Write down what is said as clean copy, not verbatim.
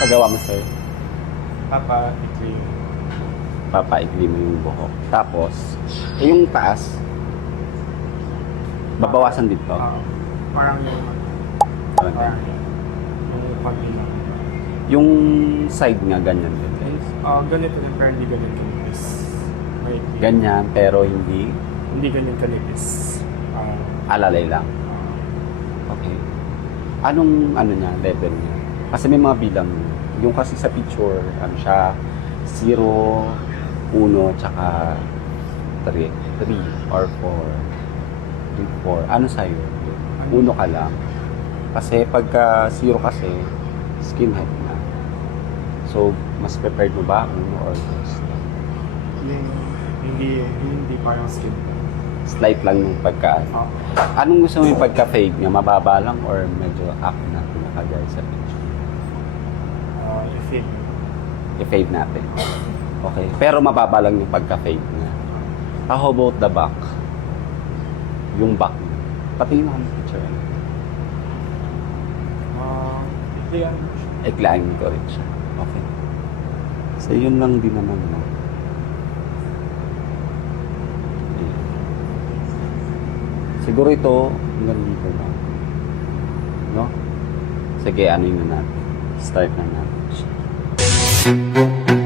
paggawa mo, sir? Papa-ikli. Papaigli mo yung buhok. Tapos, yung taas, babawasan dito. Parang yung Parang parang yung pag-ilang. yung side nga, ganyan din. Ganito din, pero hindi ganyan kanipis. May Ganyan, pero hindi Hindi ganyan kanipis. alalay lang. Okay. Anong niya, level niya? Kasi may mga bilang. Yung kasi sa picture, ano siya, 0, 1, tsaka 3 or 4. 3, 4. Ano sa'yo? 1 ka lang. Kasi pagka 0 kasi, skinhead na. So, mas prepared mo ba 1 or 2? Hindi parang skin. Slight lang yung pagka. Anong gusto mo yung pagka-fade niya? Mababa lang or medyo up na pinakagay sa picture? I-fade. I-fade natin. Okay. Pero mababa lang yung pagka-fade niya. How about the back? Yung back niya. Pati mo ang picture. Iklian mo siya. Iklaan ko rin siya. Okay. So, yun lang din naman, no? Ayan. Siguro ito, hanggang dito lang. No? Sige, ano yun na natin. Start na natin siya.